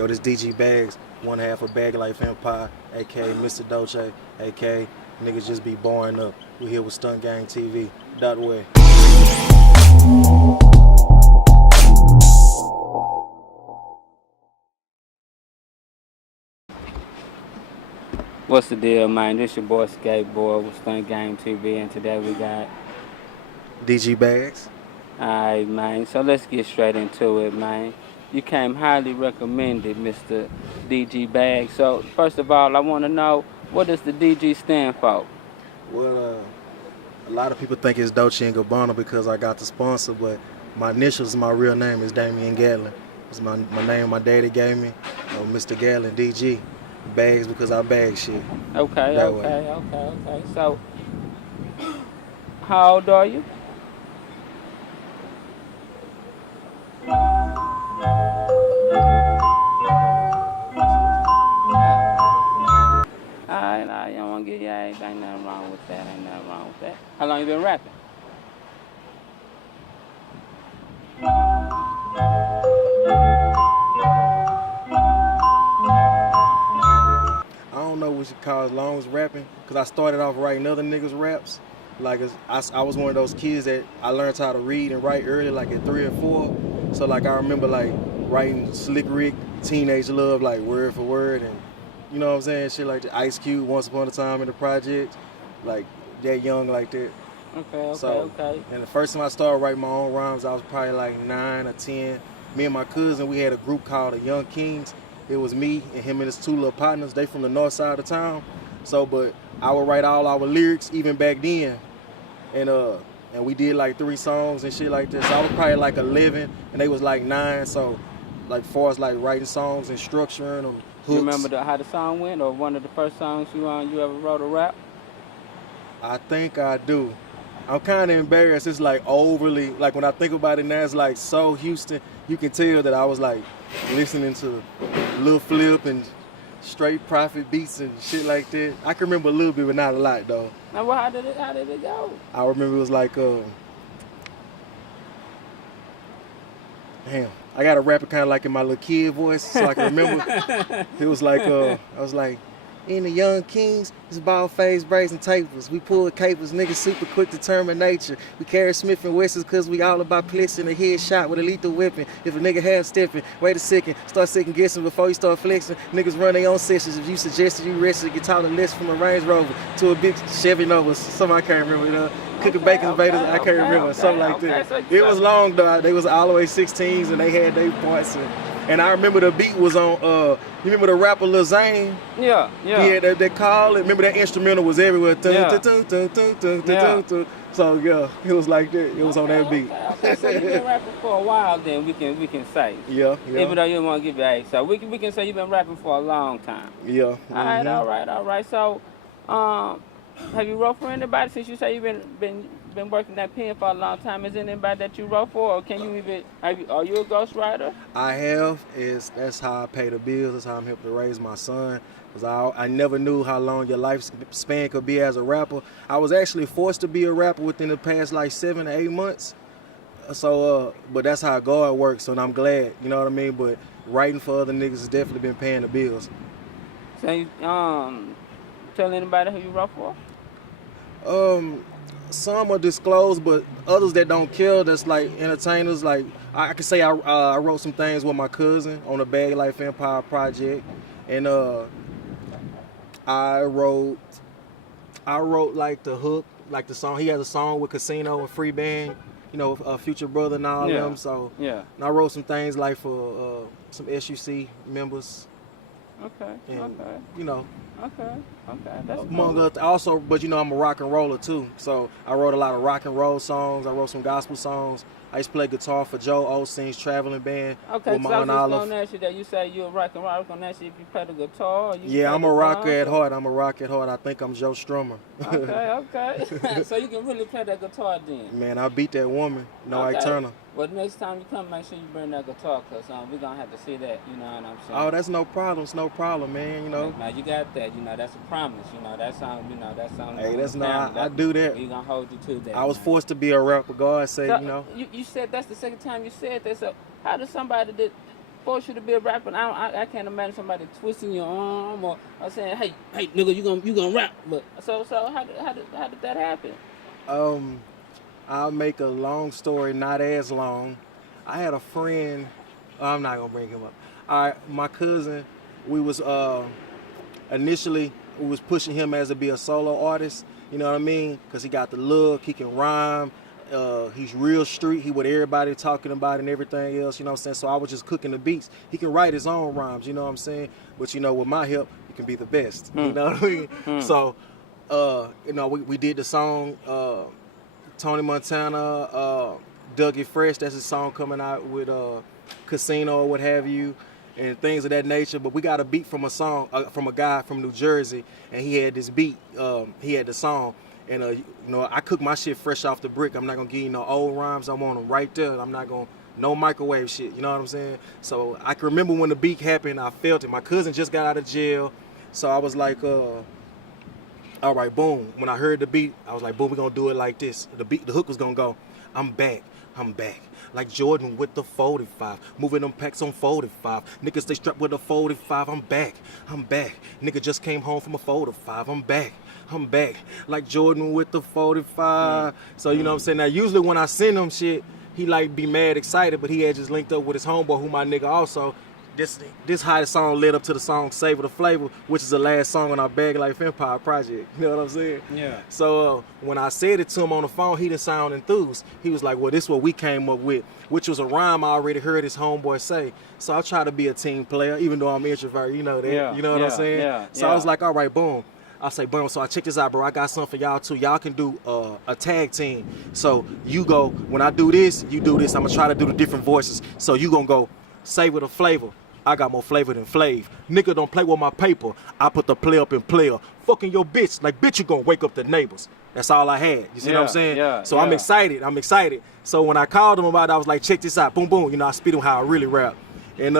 Yo, this DG Baggs, one half of Bagg Life Empire, aka Mr. Dolce, aka niggas just be boring up. We here with Stunt Gang TV. Dot way. What's the deal, man? This your boy Skateboard with Stunt Gang TV, and today we got DG Baggs. Alright, man. So let's get straight into it, man. You came highly recommended, Mr. DG Bagg. So first of all, I want to know, what does the DG stand for? Well, a lot of people think it's Dolce and Gabbana because I got the sponsor, but my initials, my real name is Damian Gatlin. It's my name my daddy gave me, Mr. Gatlin, DG. Bags because I bag shit. Okay. So, how old are you? Alright, you don't want to get your age. Ain't nothing wrong with that. How long you been rapping? I don't know what you call as long as rapping, because I started off writing other niggas' raps. Like, I was one of those kids that I learned how to read and write early, like at 3 or 4. So like I remember like writing Slick Rick, Teenage Love, like word for word, and you know what I'm saying, shit like the Ice Cube, Once Upon a Time in the Project, like that young like that. Okay. And the first time I started writing my own rhymes, I was probably like 9 or 10. Me and my cousin, we had a group called the Young Kings. It was me and him and his 2 little partners. They from the north side of town. So, but I would write all our lyrics even back then. And we did like 3 songs and shit like that. So I was probably like 11 and they was like 9. So like far as like writing songs and structuring them, hooks. You remember how the song went, or one of the first songs you ever wrote a rap? I think I do. I'm kind of embarrassed. It's like overly, like when I think about it now, it's like so Houston. You can tell that I was like listening to Lil Flip and Straight Profit beats and shit like that. I can remember a little bit, but not a lot though. Now, well, how did it go? I remember it was like, damn, I got to rap it kind of like in my little kid voice, so I can remember. It was like, I was like, in the Young Kings, it's bald face, braids, and tapers. We pull capers, niggas super quick to terminate you. We carry Smith and Wessons cause we all about placing a headshot with a lethal weapon. If a nigga half stepping, wait a second, start second guessing before you start flexing. Niggas run their own sessions. If you suggested you rested, get taught a list from a Range Rover to a big Chevy Nova. Something I can't remember. Cooking bacon Vaders, I can't remember. Something like that. So it was long though. They was all the way 16s and they had their parts. And I remember the beat was on, you remember the rapper Lil Zane? Yeah. He had that call. Remember that instrumental was everywhere. So yeah, it was like that. It was on that beat. Okay. So you've been rapping for a while then, we can say. Yeah. Even though you don't want to give your age. So we can say you've been rapping for a long time. Yeah. All right. So, have you wrote for anybody since you say you've been working that pen for a long time? Is there anybody that you wrote for, or can you even are you a ghostwriter? I have. That's how I pay the bills. That's how I'm helping to raise my son. Cause I never knew how long your lifespan could be as a rapper. I was actually forced to be a rapper within the past like 7 to 8 months. So, but that's how God works. So I'm glad, you know what I mean. But writing for other niggas has definitely been paying the bills. So, tell anybody who you wrote for? Some are disclosed, but others that don't kill, that's like entertainers. Like I can say I wrote some things with my cousin on the Bagg Life Empire project, and I wrote like the hook, like the song. He has a song with Casino and Free Band, you know, Future Brother and all them. So yeah, and I wrote some things like for some SUC members. Okay. You know. Okay. That's among cool. other, also, but you know I'm a rock and roller too, so I wrote a lot of rock and roll songs. I wrote some gospel songs. I used to play guitar for Joe Osteen's traveling band. Okay, with so I was just going to ask you that. You say you're a rock and roll. I was going to ask you if you play the guitar. Or you yeah, play I'm the a rocker drums, at heart. I'm a rock at heart. I think I'm Joe Strummer. Okay. So you can really play that guitar then. Man, I beat that woman. No, okay. I turn her. Well, next time you come, make sure you bring that guitar, because we're going to have to see that, you know what I'm saying? Oh, that's no problem. It's no problem, man, you know. Now, you got that, you know, that's a promise, you know, that's on, Hey, that's not, I do that. We're going to hold you to that. I was forced to be a rapper, God said, so, you know. You said that's the second time you said that, so how does somebody that force you to be a rapper? And I can't imagine somebody twisting your arm or saying, hey, nigga, you gonna rap. But so how did that happen? I'll make a long story not as long. I had a friend. I'm not gonna bring him up. All right, my cousin. We was initially we was pushing him as to be a solo artist. You know what I mean? Cause he got the look. He can rhyme. He's real street. He with everybody talking about it and everything else. You know what I'm saying? So I was just cooking the beats. He can write his own rhymes. You know what I'm saying? But you know, with my help, he can be the best. You know what I mean? So, you know, we did the song. Tony Montana, Dougie Fresh, that's his song coming out with Casino or what have you, and things of that nature. But we got a beat from a song from a guy from New Jersey, and he had this beat, he had the song, and you know, I cook my shit fresh off the brick. I'm not gonna give you no old rhymes. I want them right there. I'm not gonna no microwave shit. You know what I'm saying? So I can remember when the beat happened. I felt it. My cousin just got out of jail, so I was like, all right, boom. When I heard the beat, I was like, boom, we're gonna do it like this. The hook was gonna go, I'm back. Like Jordan with the 45, moving them packs on 45. Niggas stay strapped with a 45, I'm back. Nigga just came home from a 45, I'm back. Like Jordan with the 45. So, you know what I'm saying? Now, usually when I send him shit, he like be mad excited, but he had just linked up with his homeboy, who my nigga also. This how the song led up to the song Savor the Flavor, which is the last song on our Bagg Life Empire project. You know what I'm saying? Yeah. So when I said it to him on the phone, he didn't sound enthused. He was like, well, this is what we came up with, which was a rhyme I already heard his homeboy say. So I try to be a team player, even though I'm introvert, you know that. Yeah. You know what I'm saying? Yeah. So I was like, all right, boom. I say, boom, so I check this out, bro. I got something for y'all too. Y'all can do a tag team. So you go, when I do this, you do this. I'm gonna try to do the different voices. So you gonna go, Savor the Flavor. I got more flavor than Flav. Nigga don't play with my paper. I put the play up in player. Fucking your bitch. Like, bitch, you gonna wake up the neighbors. That's all I had. You see what I'm saying? Yeah, so I'm excited. So when I called him about it, I was like, check this out. Boom, boom. You know, I speed him how I really rap. And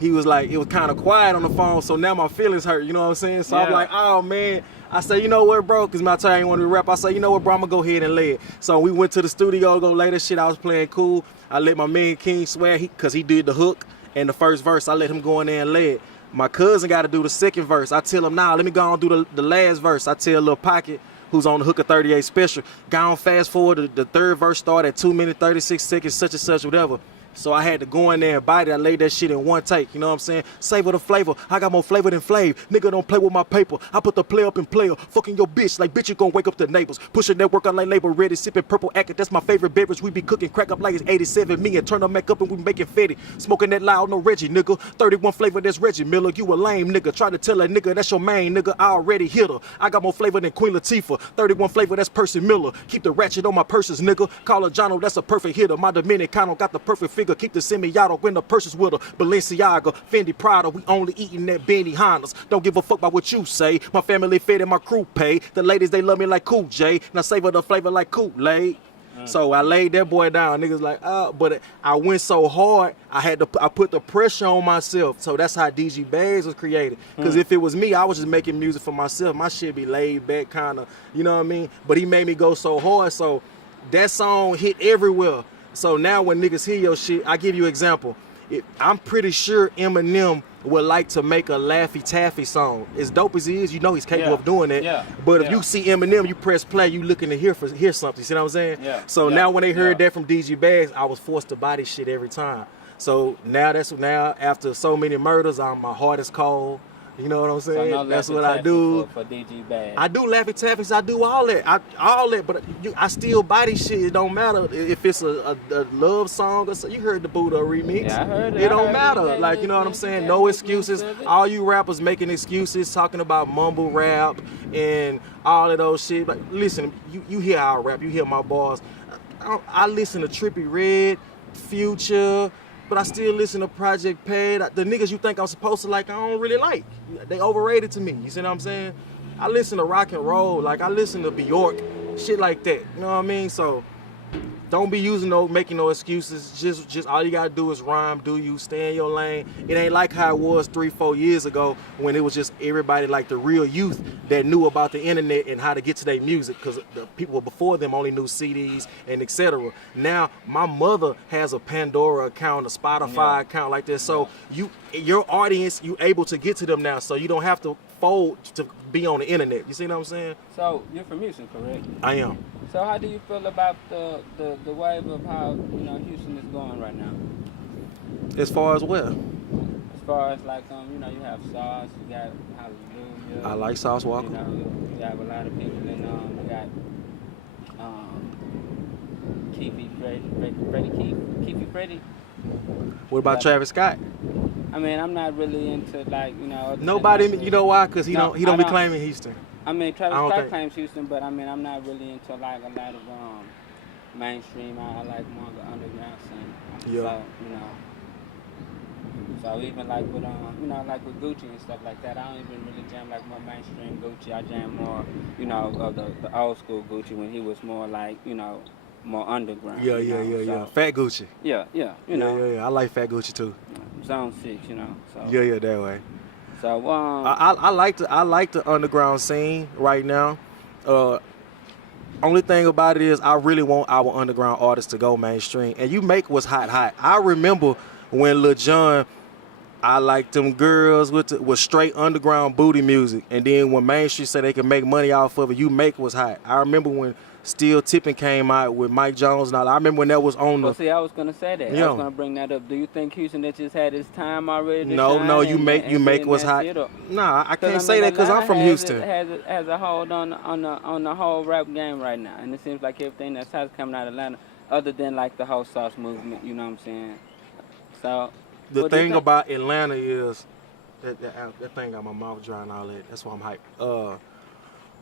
he was like, it was kind of quiet on the phone, so now my feelings hurt. You know what I'm saying? So I'm like, oh, man. I say, you know what, bro? Because my turn ain't want to rap. I say, you know what, bro? I'm going to go ahead and lay it. So we went to the studio, go lay that shit. I was playing cool. I let my man King swear because he did the hook. And the first verse, I let him go in there and lay it. My cousin got to do the second verse. I tell him, nah, let me go on do the last verse. I tell Lil Pocket, who's on the Hook of 38 special, go on fast forward. The third verse started at 2 minutes, 36 seconds, such and such, whatever. So I had to go in there and bite it. I laid that shit in one take. You know what I'm saying? Savor the flavor. I got more flavor than Flav. Nigga don't play with my paper. I put the play up in player. Fucking your bitch. Like, bitch, you gon' wake up the neighbors. Pushing that work on like labor ready. Sipping purple acid. That's my favorite beverage. We be cooking crack up like it's 87. Me and turn them back up and we making fetty. Smoking that loud, no Reggie, nigga. 31 flavor, that's Reggie Miller. You a lame nigga. Try to tell that nigga that's your main nigga. I already hit her. I got more flavor than Queen Latifah. 31 flavor, that's Percy Miller. Keep the ratchet on my purses, nigga. Call her Jono, that's a perfect hitter. My Dominicano got the perfect figure. Keep the semi-auto in the purses with her. Balenciaga, Fendi, Prada. We only eating that Benny Hondas. Don't give a fuck about what you say. My family fed and my crew pay. The ladies, they love me like Cool J. Now savor the flavor like Kool-Aid. So I laid that boy down. Niggas like, but I went so hard, I put the pressure on myself. So that's how DG Baggs was created. Because if it was me, I was just making music for myself. My shit be laid back, kind of, you know what I mean? But he made me go so hard. So that song hit everywhere. So now when niggas hear your shit, I give you an example. I'm pretty sure Eminem would like to make a Laffy Taffy song. As dope as he is, you know he's capable of doing that. But if you see Eminem, you press play, you looking to hear something. You see what I'm saying? So now when they heard that from DG Baggs, I was forced to buy this shit every time. So now after so many murders, my heart is cold. You know what I'm saying? So that's what I do. For DG Bagg. I do Laffy Taffies. I do all that. But I still buy this shit. It don't matter if it's a love song or so. You heard the Buddha remix. Yeah, I heard it. It don't matter. Like, you know what I'm saying? No excuses. All you rappers making excuses, talking about mumble rap and all of those shit. Like, listen, you hear our rap. You hear my bars. I listen to Trippie Redd, Future. But I still listen to Project Paid. The niggas you think I'm supposed to like, I don't really like. They overrated to me. You see what I'm saying? I listen to rock and roll. Like, I listen to Bjork, shit like that. You know what I mean? So don't be making no excuses. Just all you gotta do is rhyme, do you, stay in your lane. It ain't like how it was 3-4 years ago when it was just everybody like the real youth that knew about the internet and how to get to their music, because the people before them only knew CDs and etc. Now my mother has a Pandora account, a Spotify account like this, so your audience, you able to get to them now, so you don't have to fold to be on the internet. You see what I'm saying? So you're from Houston, correct? I am. So how do you feel about the wave of how Houston is going right now? As far as what? As far as like you have Sauce, you got Hallelujah. I like Sauce Walker. You have a lot of people in you got Keefy Freddie. What about Travis Scott? I mean, I'm not really into like Nobody. You know why? Because he No, don't be claiming Houston. I mean, Travis don't Scott think- claims Houston, but I mean, I'm not really into like a lot of mainstream. I like more of the underground scene. Yeah. So so even like with like with Gucci and stuff like that, I don't even really jam like more mainstream Gucci. I jam more of the old school Gucci when he was more like more underground. Yeah. Fat Gucci. Yeah. Yeah. I like Fat Gucci too. Zone 6, So Yeah, that way. So I like the underground scene right now. Only thing about it is I really want our underground artists to go mainstream. And you make what's hot. I remember when Lil Jon, I liked them girls with straight underground booty music. And then when mainstream said they could make money off of it, you make what's hot. I remember when Still Tipping came out with Mike Jones and all. I remember when that was on the... Well, see, I was gonna say that. Yeah. I was gonna bring that up. Do you think Houston that just had its time already? No, you make what's hot. Nah, I can't say that because I'm from Houston. Has a hold on the whole rap game right now, and it seems like everything that's hot is coming out of Atlanta, other than like the whole Sauce movement. You know what I'm saying? So the thing about Atlanta is that thing got my mouth dry and all that. That's why I'm hyped.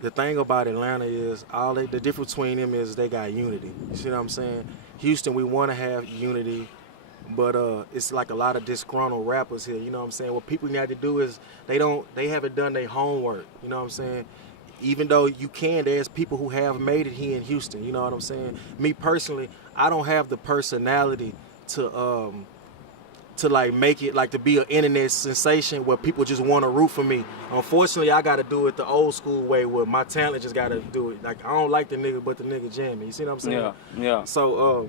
The thing about Atlanta is the difference between them is they got unity. You see what I'm saying? Houston, we want to have unity, but it's like a lot of disgruntled rappers here. You know what I'm saying? What people need to do is they haven't done their homework. You know what I'm saying? Even though there's people who have made it here in Houston. You know what I'm saying? Me personally, I don't have the personality to like make it like to be an internet sensation where people just want to root for me. Unfortunately, I got to do it the old school way where my talent just got to do it. Like I don't like the nigga, but the nigga jamming. You see what I'm saying? Yeah. So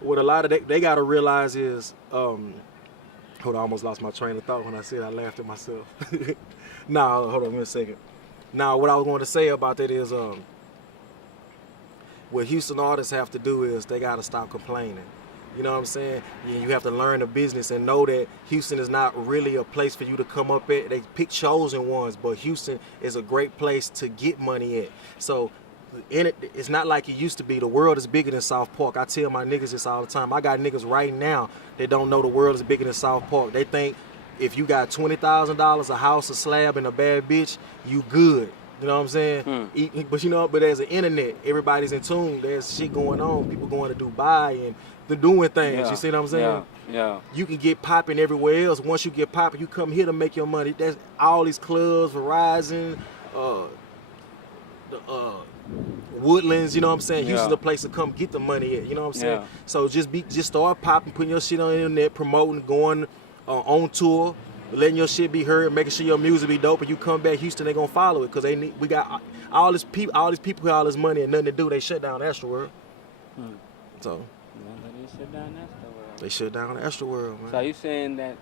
what a lot of they got to realize is, hold on, I almost lost my train of thought when I said I laughed at myself. Nah, hold on, give me a second. Now, what I was going to say about that is, what Houston artists have to do is they got to stop complaining. You know what I'm saying? You have to learn the business and know that Houston is not really a place for you to come up at. They pick chosen ones, but Houston is a great place to get money at. So it's not like it used to be. The world is bigger than South Park. I tell my niggas this all the time. I got niggas right now that don't know the world is bigger than South Park. They think if you got $20,000, a house, a slab, and a bad bitch, you good. You know what I'm saying? But as an internet, everybody's in tune. There's shit going on. People going to Dubai and they're doing things. Yeah. You see what I'm saying? Yeah. You can get popping everywhere else. Once you get popping, you come here to make your money. That's all these clubs, Verizon, Woodlands. You know what I'm saying? Houston's a place to come get the money at. You know what I'm saying? Yeah. So just start popping, putting your shit on the internet, promoting, going on tour, letting your shit be heard, making sure your music be dope. And you come back, Houston, they gonna follow it because we got all these people who have all this money and nothing to do. They shut down Astroworld. So. They shut down the Astroworld, man. So you saying that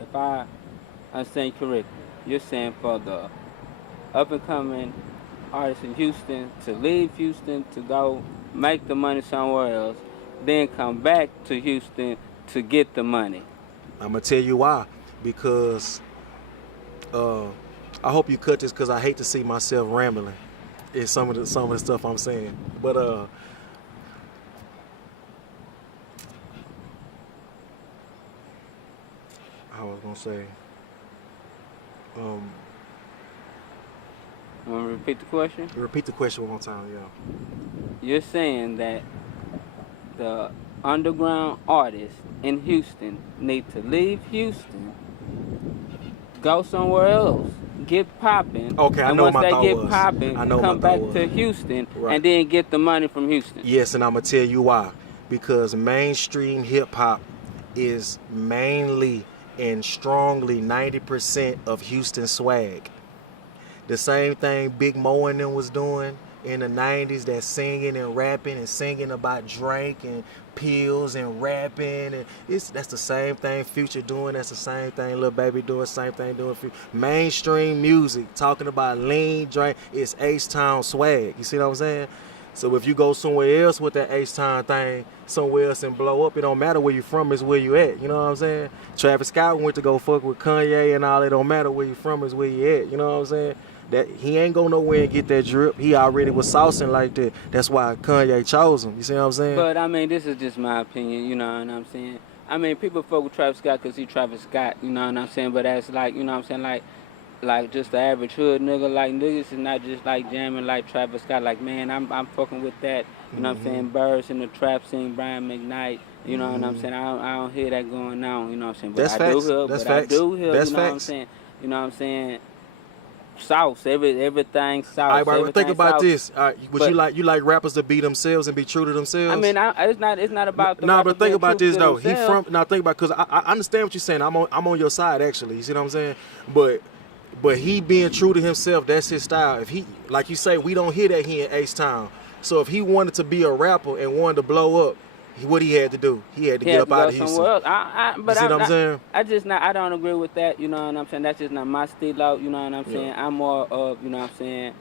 if I understand correctly, you're saying for the up and coming artists in Houston to leave Houston to go make the money somewhere else, then come back to Houston to get the money. I'm gonna tell you why. Because I hope you cut this because I hate to see myself rambling in some of the stuff I'm saying. But I was gonna say. Want to repeat the question? Repeat the question one more time, yeah. You're saying that the underground artists in Houston need to leave Houston, go somewhere else, get popping. Okay, I and know what once my they thought get was. popping, I know come my back thought to was. Houston Right. and then get the money from Houston. Yes, and I'm gonna tell you why. Because mainstream hip hop is mainly and strongly 90% of Houston swag. The same thing Big Mo and them was doing in the 90s, that singing and rapping and singing about drink and pills and rapping, and that's the same thing Future doing, that's the same thing Lil Baby doing, same thing doing mainstream music, talking about lean drink, it's H-Town swag. You see what I'm saying? So if you go somewhere else with that H-Town thing, somewhere else and blow up, it don't matter where you from, it's where you at. You know what I'm saying? Travis Scott went to go fuck with Kanye and all, it don't matter where you from, it's where you at. You know what I'm saying? That he ain't go nowhere and get that drip. He already was saucing like that. That's why Kanye chose him. You see what I'm saying? But I mean, this is just my opinion, you know what I'm saying? I mean, people fuck with Travis Scott because he Travis Scott, you know what I'm saying? But that's like, you know what I'm saying, like just the average hood nigga, like niggas is not just like jamming like Travis Scott. Like, man, I'm fucking with that, you know what I'm saying? Birds in the trap scene, Brian McKnight, you know what I'm saying? I don't hear that going on, you know what I'm saying? But That's I facts. do hear, That's but I facts. do hear, That's you know what I'm facts. saying? You know what I'm saying? Sauce, everything sauce. All right, think about sauce. this. All right, would But- you like rappers to be themselves and be true to themselves? I mean, it's not about the Nah, rappers but think being about true this to though. themselves. Think about, because I understand what you're saying. I'm on your side actually. You see what I'm saying? But he being true to himself, that's his style. If he, like you say, we don't hear that he in H-Town. So if he wanted to be a rapper and wanted to blow up, what he had to do? He had to get up out of Houston. Somewhere else. You see what I'm saying? I don't agree with that. You know what I'm saying? That's just not my style. You know what I'm saying? Yeah. I'm more of, you know what I'm saying?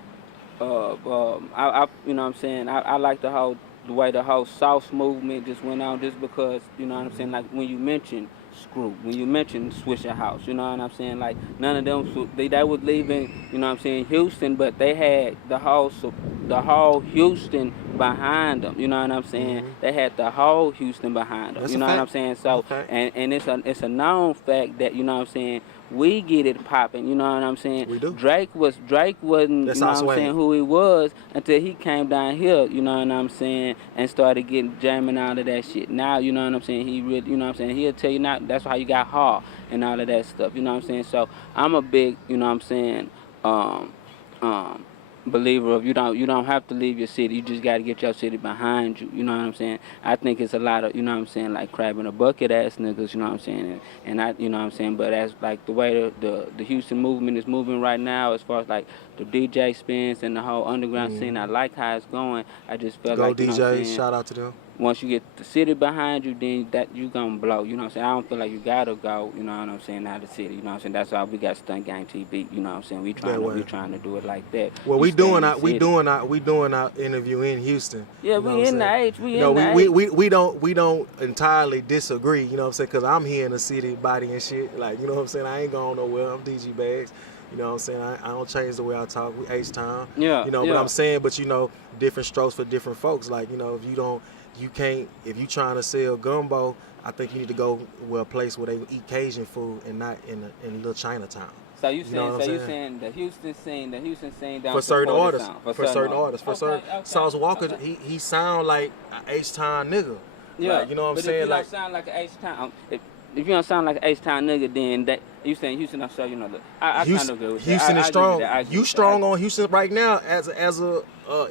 You know what I'm saying? I like the way the whole South movement just went on, just because, you know what I'm saying? Like when you mention Screw, when you mention Swisher House, you know what I'm saying? Like none of them, they was leaving, you know what I'm saying, Houston, but they had the whole Houston behind them, you know what I'm saying? They had the whole Houston behind them, That's you a know what fact. I'm saying? So, Okay. and it's a known fact that, you know what I'm saying, we get it popping, you know what I'm saying? We do. Drake wasn't, That's you know our what I'm swag. saying, who he was until he came down here, you know what I'm saying, and started getting jamming out of that shit. Now, you know what I'm saying, he really, you know what I'm saying, he'll tell you now, that's how you got hard and all of that stuff, you know what I'm saying? So I'm a big, you know what I'm saying, um, um, believer of you don't have to leave your city. You just got to get your city behind you. You know what I'm saying? I think it's a lot of, you know what I'm saying, like crab in a bucket ass niggas. You know what I'm saying? And I, you know what I'm saying. But that's like the way the Houston movement is moving right now, as far as like the DJ spins and the whole underground scene. I like how it's going. I just feel Go like, you know what I'm DJs, saying, shout out to them. once you get the city behind you, then that you gonna blow. You know what I'm saying? I don't feel like you gotta go, you know what I'm saying, out of the city. You know what I'm saying? That's why we got Stunt Gang TV, you know what I'm saying? We trying to do it like that. Well, You we stay in doing the we doing our interview in Houston. Yeah, You know we what in I'm the saying? H, we You know, in the H. we don't entirely disagree. You know what I'm saying? Because I'm here in the city, body and shit. Like, you know what I'm saying? I ain't going nowhere. I'm DG Baggs. You know what I'm saying? I don't change the way I talk. We H-Town. Yeah, You know, yeah. but I'm saying, but you know, different strokes for different folks. Like, you know, if you trying to sell gumbo, I think you need to go where a place where they eat Cajun food and not in little Chinatown. So you know what I'm saying, saying? the Houston scene don't For certain support the artists, sound. for certain artists, for certain. Okay, Sauce Walker, okay. he sound like an H-Town nigga. Yeah, Like, you know what I'm but saying? if you Like, don't sound like an H-Town, if you don't sound like an H-Town nigga, then that you saying Houston don't show you no look. I kind of agree with that. Houston is I strong. agree with that. You strong on Houston right now as a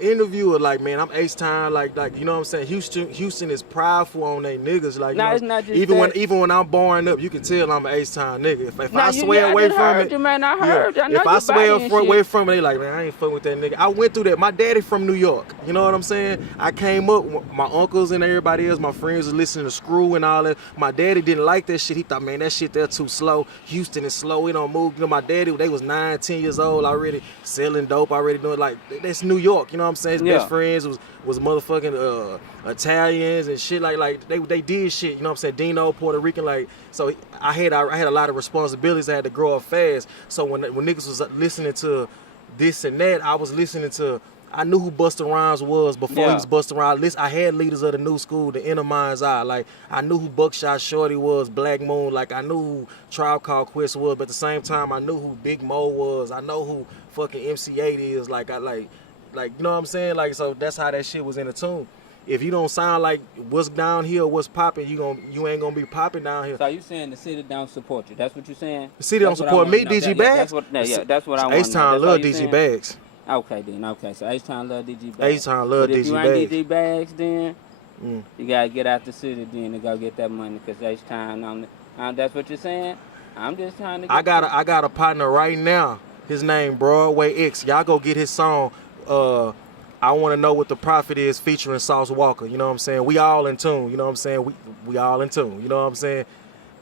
interviewer. Like, man, I'm H-Town. Like you know what I'm saying? Houston is prideful on they niggas. Like, you Nah, know, it's not just even when I'm barring up, you can tell I'm an H-Town nigga. If I you- swear yeah, I away just from heard it, you, man. I heard you. I know if you I swear body and away shit. from it, they like, man, I ain't fucking with that nigga. I went through that. My daddy from New York. You know what I'm saying? I came up, my uncles and everybody else, my friends was listening to Screw and all that. My daddy didn't like that shit. He thought, man, that shit there too slow. Houston is slow. We don't move. You know, my daddy, they was 9, 10 years old already selling dope, already doing, like, that's New York. You know what I'm saying? His best friends was motherfucking Italians and shit. Like they did shit. You know what I'm saying? Dino, Puerto Rican. Like, so I had a lot of responsibilities. I had to grow up fast. So when niggas was listening to this and that, I was listening to. I knew who Busta Rhymes was before he was Busta Rhymes. I had leaders of the new school, the inner mind's eye. Like, I knew who Buckshot Shorty was, Black Moon. Like, I knew who Tribe Called Quest was, but at the same time, I knew who Big Mo was. I know who fucking MC8 is. Like, you know what I'm saying? Like, so that's how that shit was in the tune. if you don't sound like what's down here, what's popping, you ain't gonna be popping down here. So you saying the city don't support you? That's what you're saying? The city don't support me, DG Baggs. That's what I want. H-Town love DG Baggs. Okay then, okay. So H-Town love DG Baggs. H-Town love DG Baggs. If you ain't DG Baggs, then you gotta get out the city then to go get that money, because H-Town that's what you're saying? I'm just trying to get I got a partner right now. His name Broadway X. Y'all go get his song. I want to know what the profit is, featuring Sauce Walker. You know what I'm saying? We all in tune. You know what I'm saying? We all in tune. You know what I'm saying?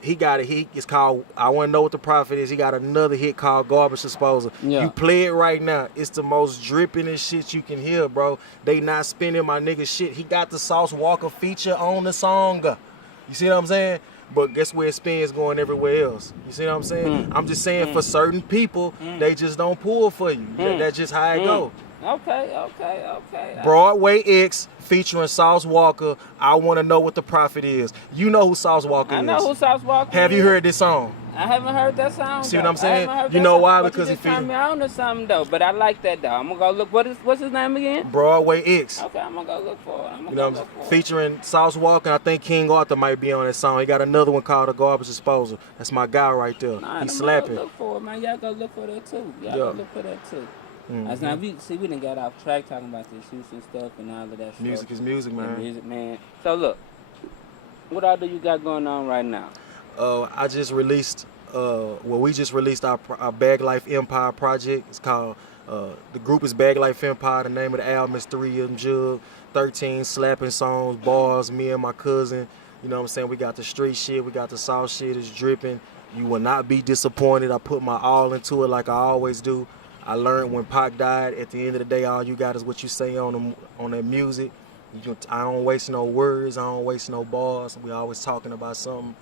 He got a hit. It's called I Want to Know What the Profit Is. He got another hit called Garbage Disposal. Yeah. You play it right now. It's the most drippingest shit you can hear, bro. They not spinning my nigga shit. He got the Sauce Walker feature on the song. You see what I'm saying? But guess where it spins going everywhere else? You see what I'm saying? I'm just saying for certain people, they just don't pull for you. That's just how it go. Okay. Broadway X featuring Sauce Walker. I want to know what the profit is. You know who Sauce Walker is. I know who Sauce Walker is. Have you heard this song? I haven't heard that song. See what I'm saying? You know why? Because he turned me on to something though. But I like that though. I'm gonna go look. What's his name again? Broadway X. Okay, I'm gonna go look for it. You know what I'm saying? Featuring Sauce Walker. I think King Arthur might be on that song. He got another one called The Garbage Disposal. That's my guy right there. He's slapping. Look for it, man. Y'all go look for that too. Go look for that too. As now we done got off track talking about this Houston stuff and all of that stuff. Music is music, man. Music, man. So look, what all do you got going on right now? I just released, we just released our Bagg Life Empire project. It's called, the group is Bagg Life Empire. The name of the album is 3 of them Jug, 13 slapping songs, bars, me and my cousin. You know what I'm saying? We got the street shit, we got the South shit, it's dripping. You will not be disappointed. I put my all into it like I always do. I learned when Pac died, at the end of the day, all you got is what you say on that music. I don't waste no words, I don't waste no bars. We always talking about something.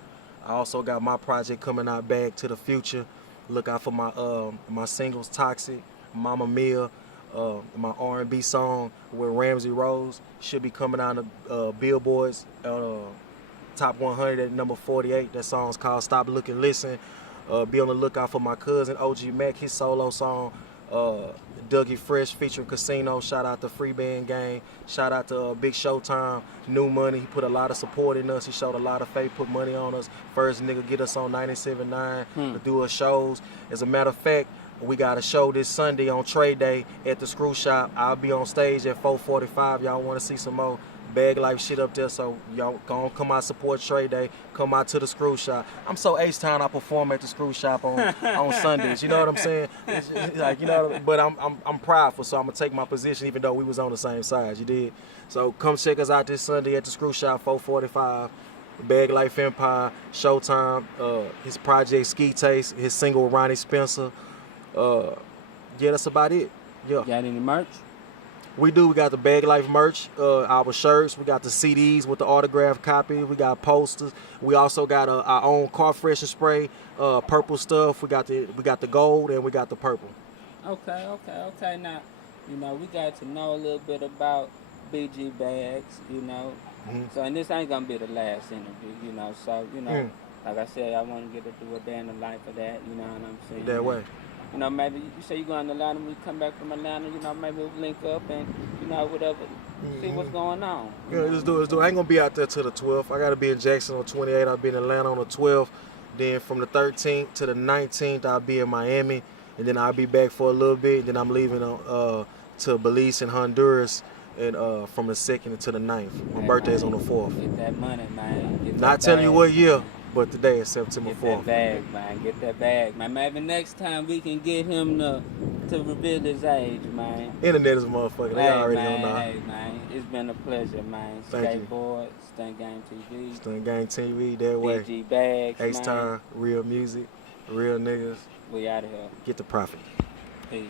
I also got my project coming out, Back to the Future. Look out for my singles, Toxic, Mama Mia, my R&B song with Ramsey Rose. Should be coming out of Billboard's Top 100 at number 48. That song's called Stop Look and Listen. Be on the lookout for my cousin, OG Mac, his solo song. Dougie Fresh featuring Casino. Shout out to Free Band Gang. Shout out to Big Showtime, New Money. He put a lot of support in us. He showed a lot of faith, put money on us. First nigga get us on 97.9 to do us shows. As a matter of fact, we got a show this Sunday on Trade Day at the Screw Shop. I'll be on stage at 4:45. Y'all want to see some more Bagg Life shit up there, so y'all gonna come out, support Trade Day, come out to the Screw Shop. I'm so H-Town, I perform at the Screw Shop on Sundays. You know what I'm saying? It's like, you know, but I'm prideful, so I'm gonna take my position even though we was on the same side. You did. So come check us out this Sunday at the Screw Shop, 4:45. Bagg Life Empire, Showtime, his project Ski Taste, his single with Ronnie Spencer. Yeah, that's about it. Yeah. Got any merch? We do. We got the Bagg Life merch, our shirts. We got the CDs with the autographed copy. We got posters. We also got our own car freshener spray, purple stuff. We got the gold and we got the purple. Okay. Now, you know, we got to know a little bit about BG Baggs, you know. So, and this ain't gonna be the last interview, you know. So, you know, like I said, I want to get to do a day in the life of that. You know what I'm saying? That way. You know, maybe you say you're going to Atlanta, we come back from Atlanta, you know, maybe we'll link up and, you know, whatever, see what's going on. Yeah, let's do it. I ain't going to be out there till the 12th. I got to be in Jackson on 28th. I'll be in Atlanta on the 12th. Then from the 13th to the 19th, I'll be in Miami. And then I'll be back for a little bit. Then I'm leaving to Belize and Honduras and from the 2nd to the 9th. My birthday's on the 4th. Get that money, man. Not telling you what year. But today is September 4th. Get that bag, man. Get that bag, man. Maybe next time we can get him to reveal his age, man. Internet is a motherfucker. They already don't know. Hey, man. It's been a pleasure, man. Skateboard, Stunt Gang TV. Stunt Gang TV, that way. BG Baggs, H-Time, real music, real niggas. We out of here. Get the profit. Peace.